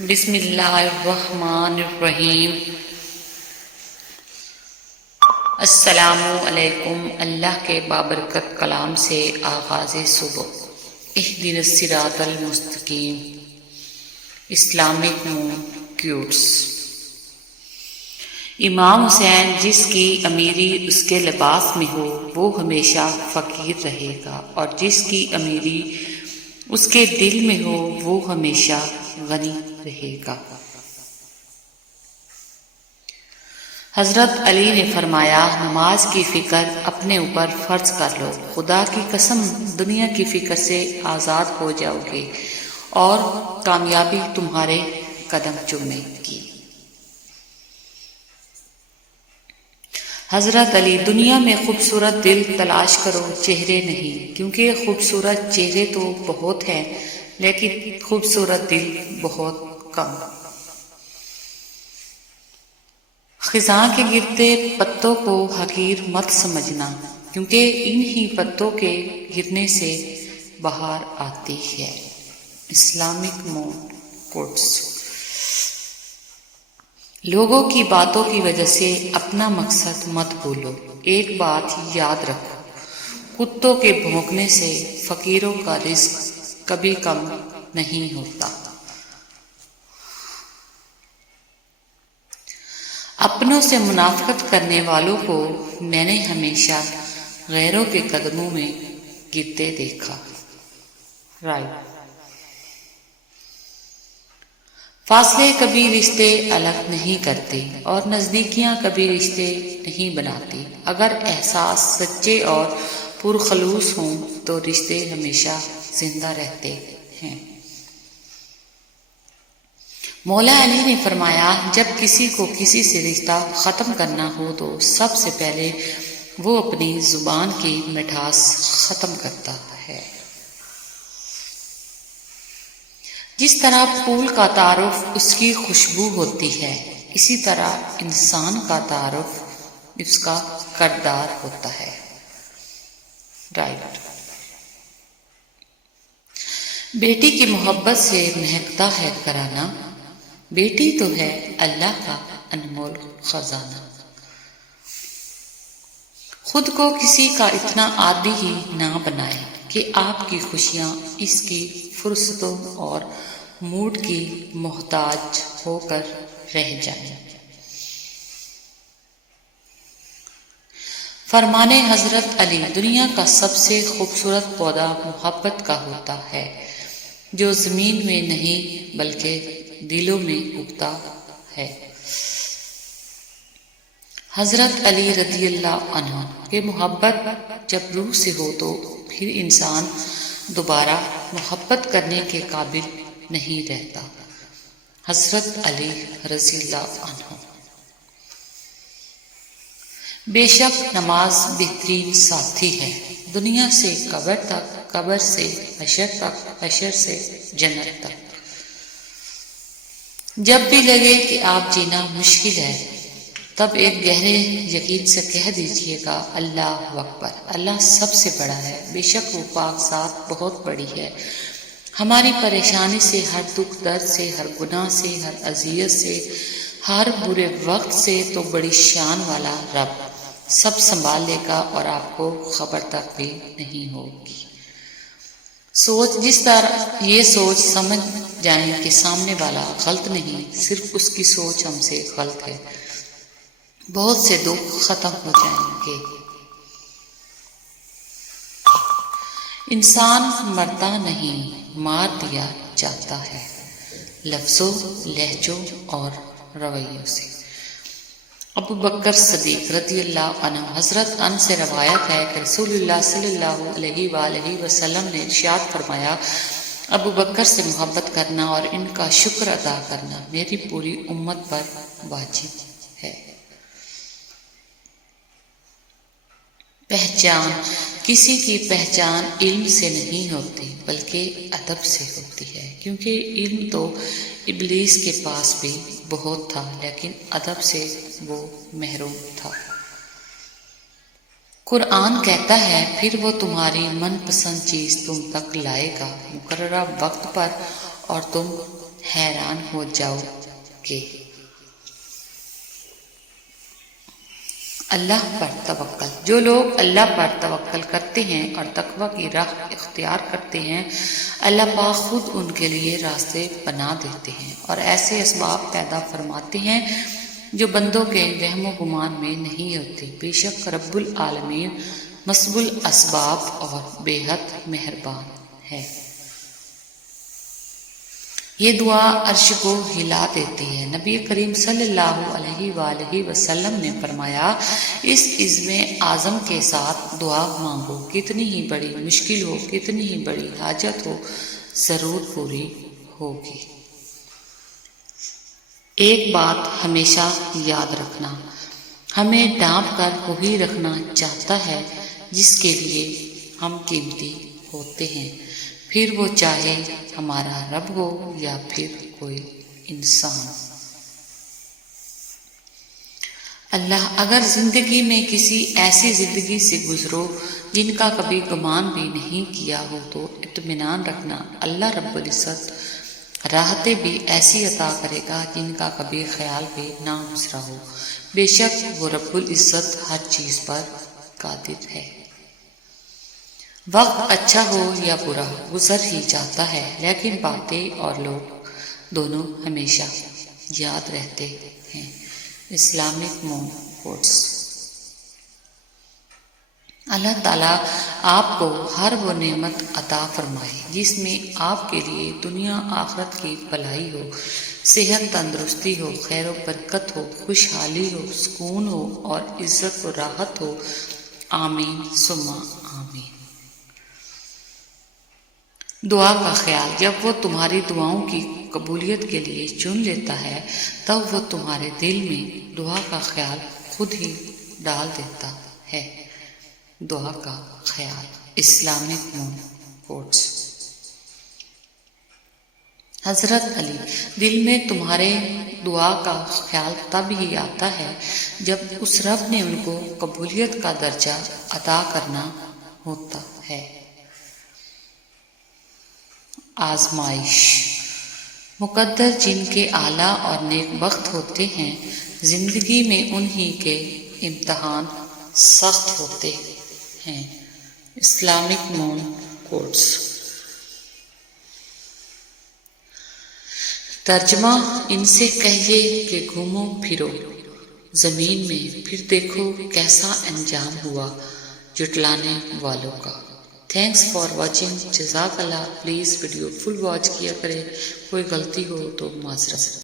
بسم اللہ الرحمن الرحیم۔ السلام علیکم۔ اللہ کے بابرکت کلام سے آغاز صبح۔ اہدنا الصراط المستقیم۔ اسلامک مون کیوٹس۔ امام حسین جس کی امیری اس کے لباس میں ہو وہ ہمیشہ فقیر رہے گا، اور جس کی امیری اس کے دل میں ہو وہ ہمیشہ غنی رہے گا۔ حضرت علی نے فرمایا، نماز کی فکر اپنے اوپر فرض کر لو، خدا کی قسم دنیا کی فکر سے آزاد ہو جاؤ گے اور کامیابی تمہارے قدم چومے گی۔ حضرت علی، دنیا میں خوبصورت دل تلاش کرو، چہرے نہیں، کیونکہ خوبصورت چہرے تو بہت ہیں لیکن خوبصورت دل بہت کم۔ خزاں کے گرتے پتوں کو حقیر مت سمجھنا، کیونکہ انہی پتوں کے گرنے سے بہار آتی ہے۔ اسلامک مون کوٹس۔ لوگوں کی باتوں کی وجہ سے اپنا مقصد مت بھولو۔ ایک بات یاد رکھو، کتوں کے بھونکنے سے فقیروں کا رزق کبھی کم نہیں ہوتا۔ اپنوں سے منافقت کرنے والوں کو میں نے ہمیشہ غیروں کے قدموں میں گرتے دیکھا۔ رائٹ۔ فاصلے کبھی رشتے الگ نہیں کرتے اور نزدیکیاں کبھی رشتے نہیں بناتی۔ اگر احساس سچے اور پرخلوص ہوں تو رشتے ہمیشہ زندہ رہتے ہیں۔ مولا علی نے فرمایا، جب کسی کو کسی سے رشتہ ختم کرنا ہو تو سب سے پہلے وہ اپنی زبان کی مٹھاس ختم کرتا ہے۔ جس طرح پھول کا تعارف اس کی خوشبو ہوتی ہے، اسی طرح انسان کا تعارف اس کا کردار ہوتا ہے۔ رائٹ۔ بیٹی کی محبت سے مہکتا ہے گھرانہ، بیٹی تو ہے اللہ کا انمول خزانہ۔ خود کو کسی کا اتنا عادی ہی نہ بنائے کہ آپ کی خوشیاں اس کی فرصتوں اور موڈ کی محتاج ہو کر رہ جائیں۔ فرمانے حضرت علی، دنیا کا سب سے خوبصورت پودا محبت کا ہوتا ہے، جو زمین میں نہیں بلکہ دلوں میں اگتا ہے۔ حضرت علی رضی اللہ عنہ کہ محبت جب روح سے ہو تو پھر انسان دوبارہ محبت کرنے کے قابل نہیں رہتا۔ حضرت علی رضی اللہ عنہ۔ بے شک نماز بہترین ساتھی ہے، دنیا سے قبر تک، قبر سے حشر تک، حشر سے جنت تک۔ جب بھی لگے کہ آپ جینا مشکل ہے تب ایک گہرے یقین سے کہہ دیجئے گا، اللہ اکبر، اللہ سب سے بڑا ہے، بے شک وہ پاک ذات بہت بڑی ہے۔ ہماری پریشانی سے، ہر دکھ درد سے، ہر گناہ سے، ہر اذیت سے، ہر برے وقت سے تو بڑی شان والا رب سب سنبھال لے گا اور آپ کو خبر تک بھی نہیں ہوگی۔ جس طرح یہ سوچ سمجھ جائیں کہ سامنے والا غلط نہیں، صرف اس کی سوچ ہم سے غلط ہے، بہت سے دکھ ختم ہو جائیں گے۔ انسان مرتا نہیں، مار دیا جاتا ہے، لفظوں، لہجوں اور رویوں سے۔ ابو بکر صدیق رضی اللہ عنہ حضرت ان سے روایت ہے کہ رسول اللہ صلی اللہ علیہ وآلہ وسلم نے ارشاد فرمایا، ابو بکر سے محبت کرنا اور ان کا شکر ادا کرنا میری پوری امت پر واجب ہے۔ پہچان، کسی کی پہچان علم سے نہیں ہوتی بلکہ ادب سے ہوتی ہے، کیونکہ علم تو ابلیس کے پاس بھی بہت تھا لیکن ادب سے وہ محروم تھا۔ قرآن کہتا ہے، پھر وہ تمہاری من پسند چیز تم تک لائے گا مقررہ وقت پر اور تم حیران ہو جاؤ گے۔ اللہ پر توکل۔ جو لوگ اللہ پر توکل کرتے ہیں اور تقوی کی راہ اختیار کرتے ہیں، اللہ پاک خود ان کے لیے راستے بنا دیتے ہیں اور ایسے اسباب پیدا فرماتے ہیں جو بندوں کے وہم و گمان میں نہیں ہوتے۔ بے شک رب العالمین مسبب الاسباب اور بے حد مہربان ہے۔ یہ دعا عرش کو ہلا دیتی ہے۔ نبی کریم صلی اللہ علیہ وآلہ وسلم نے فرمایا، اس عزم اعظم کے ساتھ دعا مانگو، کتنی ہی بڑی مشکل ہو، کتنی ہی بڑی حاجت ہو، ضرور پوری ہوگی۔ ایک بات ہمیشہ یاد رکھنا، ہمیں ڈانپ کر وہی رکھنا چاہتا ہے جس کے لیے ہم قیمتی ہوتے ہیں، پھر وہ چاہے ہمارا رب ہو یا پھر کوئی انسان۔ اللہ اگر زندگی میں کسی ایسی زندگی سے گزرو جن کا کبھی گمان بھی نہیں کیا ہو تو اطمینان رکھنا، اللہ رب العزت راحتیں بھی ایسی عطا کرے گا جن کا کبھی خیال بھی نہ گزرا ہو۔ بے شک وہ رب العزت ہر چیز پر قادر ہے۔ وقت اچھا ہو یا برا گزر ہی جاتا ہے، لیکن باتیں اور لوگ دونوں ہمیشہ یاد رہتے ہیں۔ اسلامک مون کوٹس۔ اللہ تعالیٰ آپ کو ہر وہ نعمت عطا فرمائے جس میں آپ کے لیے دنیا آخرت کی بھلائی ہو، صحت تندرستی ہو، خیر و برکت ہو، خوشحالی ہو، سکون ہو اور عزت و راحت ہو۔ آمین ثم آمین۔ دعا کا خیال۔ جب وہ تمہاری دعاؤں کی قبولیت کے لیے چن لیتا ہے تب وہ تمہارے دل میں دعا کا خیال خود ہی ڈال دیتا ہے۔ دعا کا خیال۔ اسلامک مون کوٹس۔ حضرت علی، دل میں تمہارے دعا کا خیال تب ہی آتا ہے جب اس رب نے ان کو قبولیت کا درجہ عطا کرنا ہوتا ہے۔ آزمائش۔ مقدر جن کے اعلیٰ اور نیک بخت ہوتے ہیں، زندگی میں انہی کے امتحان سخت ہوتے ہیں۔ اسلامک مون کوٹس۔ ترجمہ۔ ان سے کہیے کہ گھومو پھرو زمین میں، پھر دیکھو کیسا انجام ہوا جھٹلانے والوں کا۔ Thanks for watching. جزاک اللہ۔ پلیز ویڈیو فل واچ کیا کریں، کوئی غلطی ہو تو معذرت۔